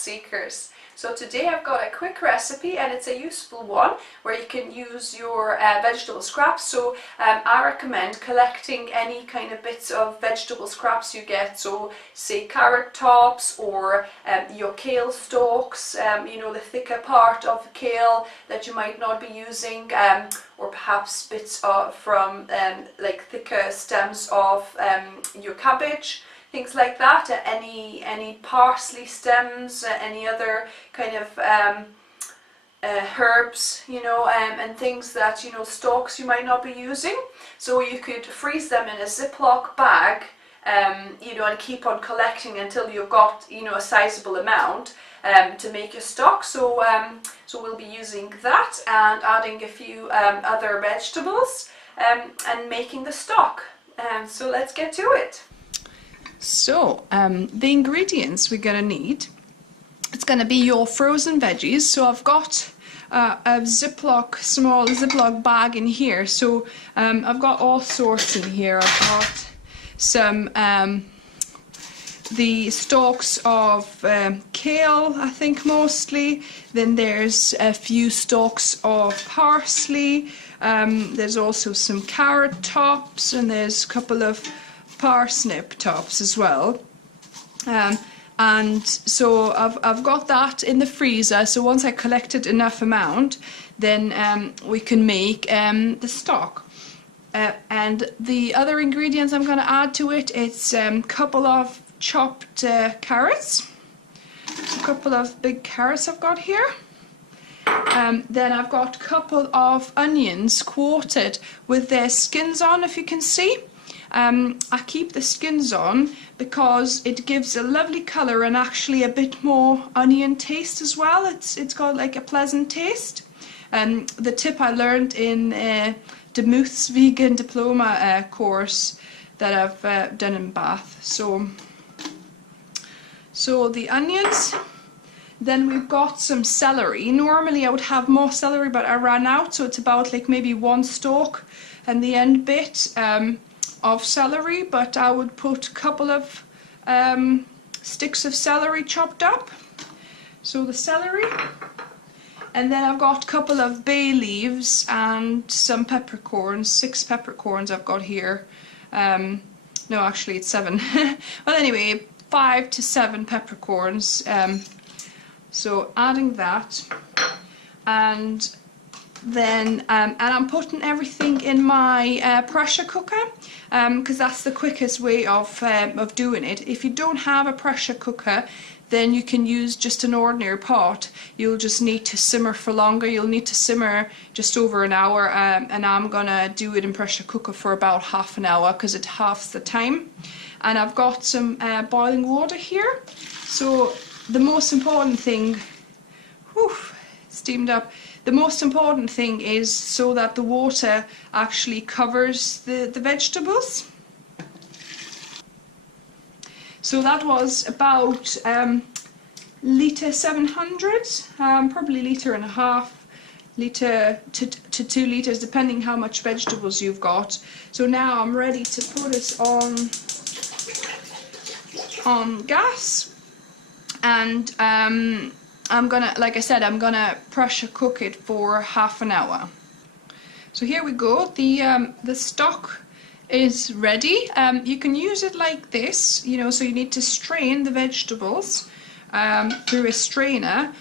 seekers. So today I've got a quick recipe, and it's a useful one where you can use your vegetable scraps. So I recommend collecting any kind of bits of vegetable scraps you get, so say carrot tops or your kale stalks, you know, the thicker part of the kale that you might not be using, or perhaps bits from like thicker stems of your cabbage. Things like that, any parsley stems, any other kind of herbs, you know, and things that, you know, stalks you might not be using. So you could freeze them in a Ziploc bag, you know, and keep on collecting until you've got, you know, a sizable amount to make your stock. So so we'll be using that and adding a few other vegetables and making the stock. So let's get to it. So the ingredients we're going to need, it's going to be your frozen veggies. So I've got a small Ziploc bag in here. So I've got all sorts in here. I've got some the stalks of kale, I think mostly. Then there's a few stalks of parsley. There's also some carrot tops, and there's a couple of parsnip tops as well, and so I've got that in the freezer. So once I collected enough amount, then we can make the stock. And the other ingredients I'm going to add to it, it's a couple of chopped carrots, a couple of big carrots I've got here. Then I've got a couple of onions quartered with their skins on, if you can see. I keep the skins on because it gives a lovely colour and actually a bit more onion taste as well. It's got like a pleasant taste. The tip I learned in Demuth's vegan diploma course that I've done in Bath. So the onions. Then we've got some celery. Normally I would have more celery, but I ran out, so it's about like maybe one stalk and the end bit of celery, but I would put a couple of sticks of celery chopped up. So the celery, and then I've got a couple of bay leaves and some peppercorns, 6 peppercorns I've got here. No, actually it's 7. Well, anyway, 5 to 7 peppercorns. So adding that, and then and I'm putting everything in my pressure cooker, because that's the quickest way of doing it. If you don't have a pressure cooker, then you can use just an ordinary pot. You'll just need to simmer for longer. You'll need to simmer just over an hour, and I'm gonna do it in pressure cooker for about half an hour because it halves the time. And I've got some boiling water here. So the most important thing, steamed up. The most important thing is so that the water actually covers the vegetables. So that was about litre 700, probably litre and a half, litre to 2 litres, depending how much vegetables you've got. So now I'm ready to put it on gas, and I'm gonna, like I said, I'm gonna pressure cook it for half an hour. So here we go. The stock is ready. You can use it like this, you know. So you need to strain the vegetables through a strainer,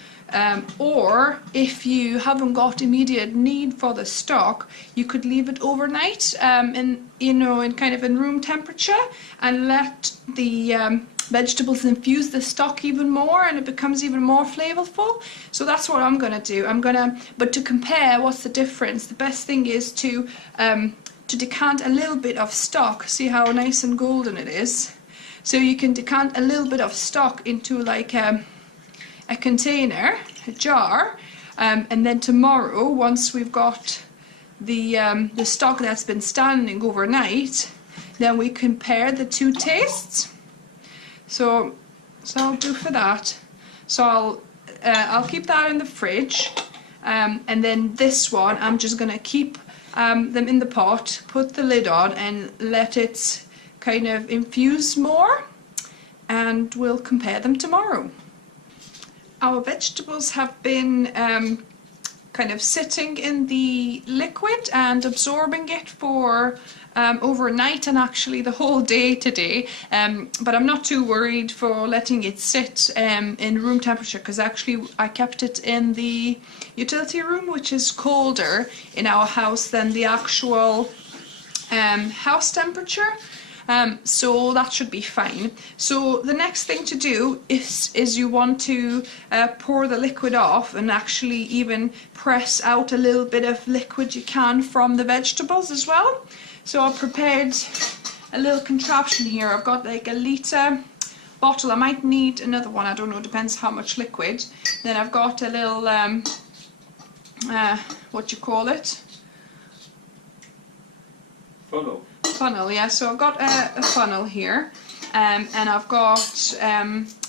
or if you haven't got immediate need for the stock, you could leave it overnight in kind of in room temperature, and let the vegetables infuse the stock even more, and it becomes even more flavorful. So that's what I'm gonna do. But to compare what's the difference, the best thing is to decant a little bit of stock. See how nice and golden it is? So you can decant a little bit of stock into like a container, a jar, and then tomorrow, once we've got the stock that's been standing overnight, then we compare the two tastes. So I'll do for that. So I'll keep that in the fridge, and then this one I'm just gonna keep them in the pot, put the lid on, and let it kind of infuse more, and we'll compare them tomorrow. our vegetables have been kind of sitting in the liquid and absorbing it for overnight and actually the whole day today, but I'm not too worried for letting it sit in room temperature, because actually I kept it in the utility room, which is colder in our house than the actual house temperature. So that should be fine. So the next thing to do is you want to pour the liquid off and actually even press out a little bit of liquid you can from the vegetables as well. So I've prepared a little contraption here. I've got like a litre bottle. I might need another one, I don't know, depends how much liquid. Then I've got a little, what you call it? Funnel. Funnel, yeah. So I've got a funnel here, and I've got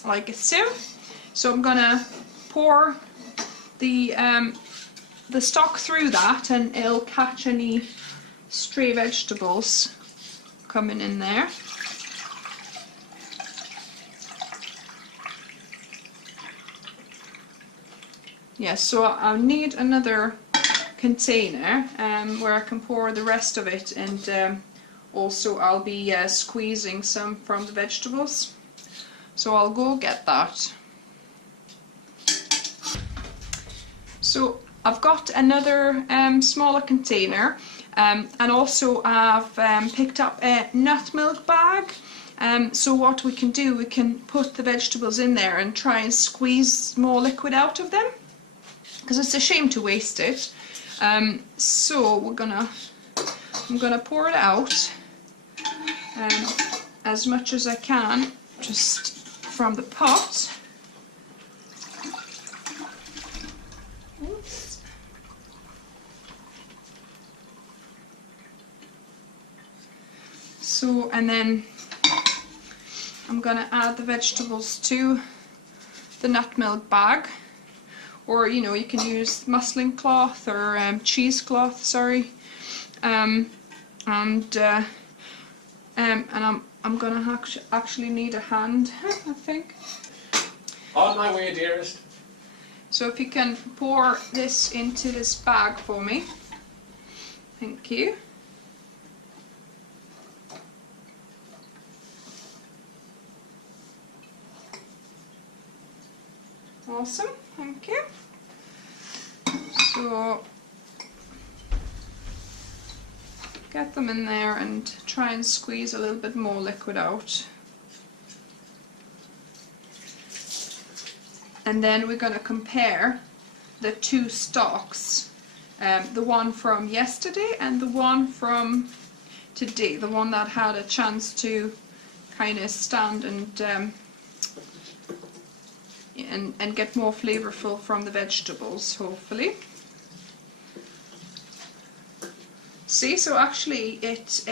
like a sieve. So I'm gonna pour the stock through that, and it'll catch any stray vegetables coming in there. Yes, so I'll need another container where I can pour the rest of it, and also I'll be squeezing some from the vegetables. So I'll go get that. So I've got another smaller container, and also I've picked up a nut milk bag. So what we can do, we can put the vegetables in there and try and squeeze more liquid out of them, because it's a shame to waste it. So I'm gonna pour it out as much as I can, just from the pot. Oops. So, and then I'm gonna add the vegetables to the nut milk bag, or you know, you can use muslin cloth or cheesecloth, sorry, and I'm gonna actually need a hand, I think. On my way, dearest. So if you can pour this into this bag for me, thank you. Awesome, thank you. So get them in there and try and squeeze a little bit more liquid out. And then we're going to compare the two stocks, the one from yesterday and the one from today, the one that had a chance to kind of stand and get more flavorful from the vegetables, hopefully. See, so actually it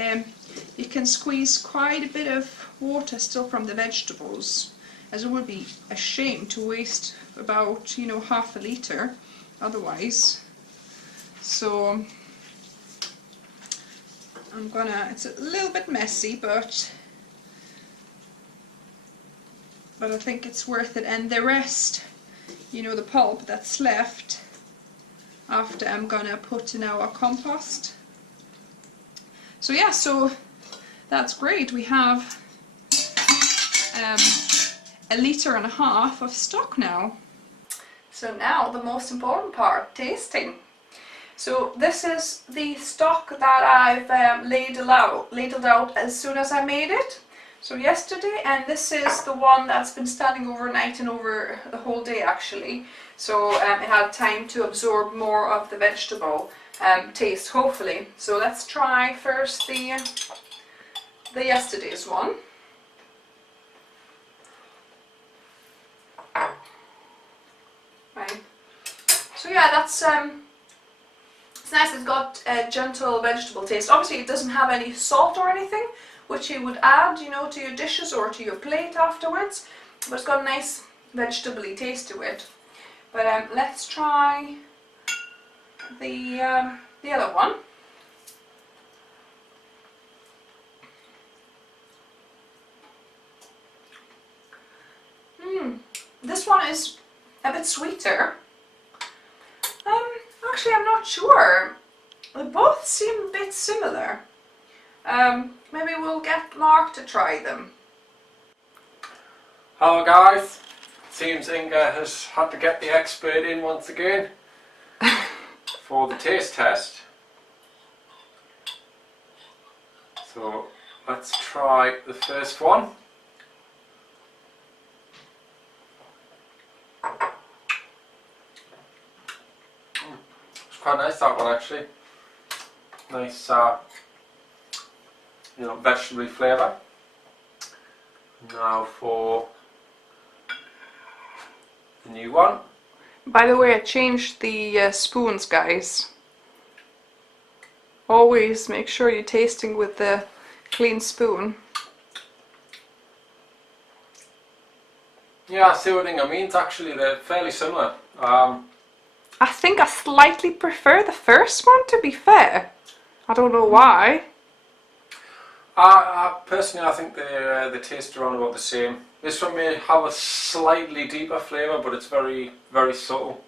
you can squeeze quite a bit of water still from the vegetables, as it would be a shame to waste about, you know, half a litre otherwise. So I'm gonna, it's a little bit messy, but I think it's worth it. And the rest, you know, the pulp that's left after, I'm gonna put in our compost. So yeah, so that's great. We have a litre and a half of stock now. So now the most important part, tasting. So this is the stock that I've ladled out as soon as I made it. So yesterday, and this is the one that's been standing overnight and over the whole day actually. So it had time to absorb more of the vegetable taste, hopefully. So let's try first the yesterday's one. Right. So yeah, that's it's nice. It's got a gentle vegetable taste. Obviously, it doesn't have any salt or anything, which you would add, you know, to your dishes or to your plate afterwards. But it's got a nice vegetable-y taste to it. But let's try the other one. This one is a bit sweeter. Actually, I'm not sure. They both seem a bit similar. Maybe we'll get Mark to try them. Hello guys, seems Inga has had to get the expert in once again for the taste test. So let's try the first one. It's quite nice, that one actually. Nice vegetable flavour. Now for the new one. By the way, I changed the spoons, guys. Always make sure you're tasting with the clean spoon. Yeah, I see what Inga means actually, they're fairly similar. I think I slightly prefer the first one, to be fair. I don't know why. Personally, I think they taste around about the same. This one may have a slightly deeper flavour, but it's very, very subtle.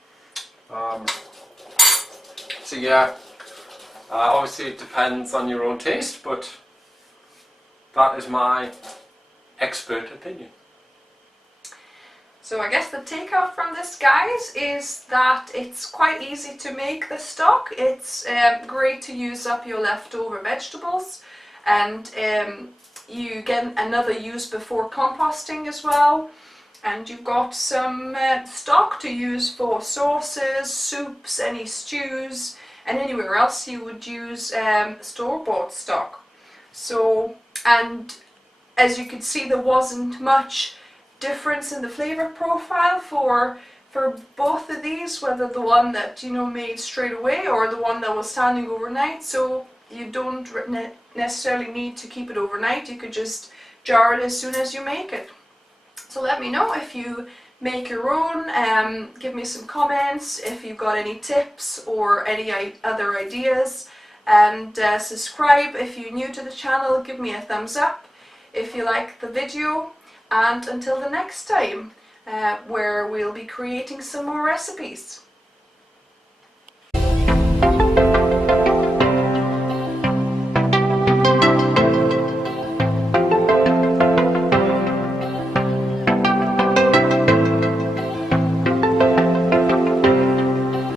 So yeah, obviously it depends on your own taste, but that is my expert opinion. So I guess the takeout from this, guys, is that it's quite easy to make the stock. It's great to use up your leftover vegetables, and you get another use before composting as well. And you've got some stock to use for sauces, soups, any stews, and anywhere else you would use store-bought stock. So, and as you could see, there wasn't much difference in the flavor profile for both of these, whether the one that made straight away or the one that was standing overnight. So you don't necessarily need to keep it overnight. You could just jar it as soon as you make it. So let me know if you make your own. Give me some comments if you've got any tips or any other ideas, and subscribe if you're new to the channel. Give me a thumbs up if you like the video. And until the next time, where we'll be creating some more recipes.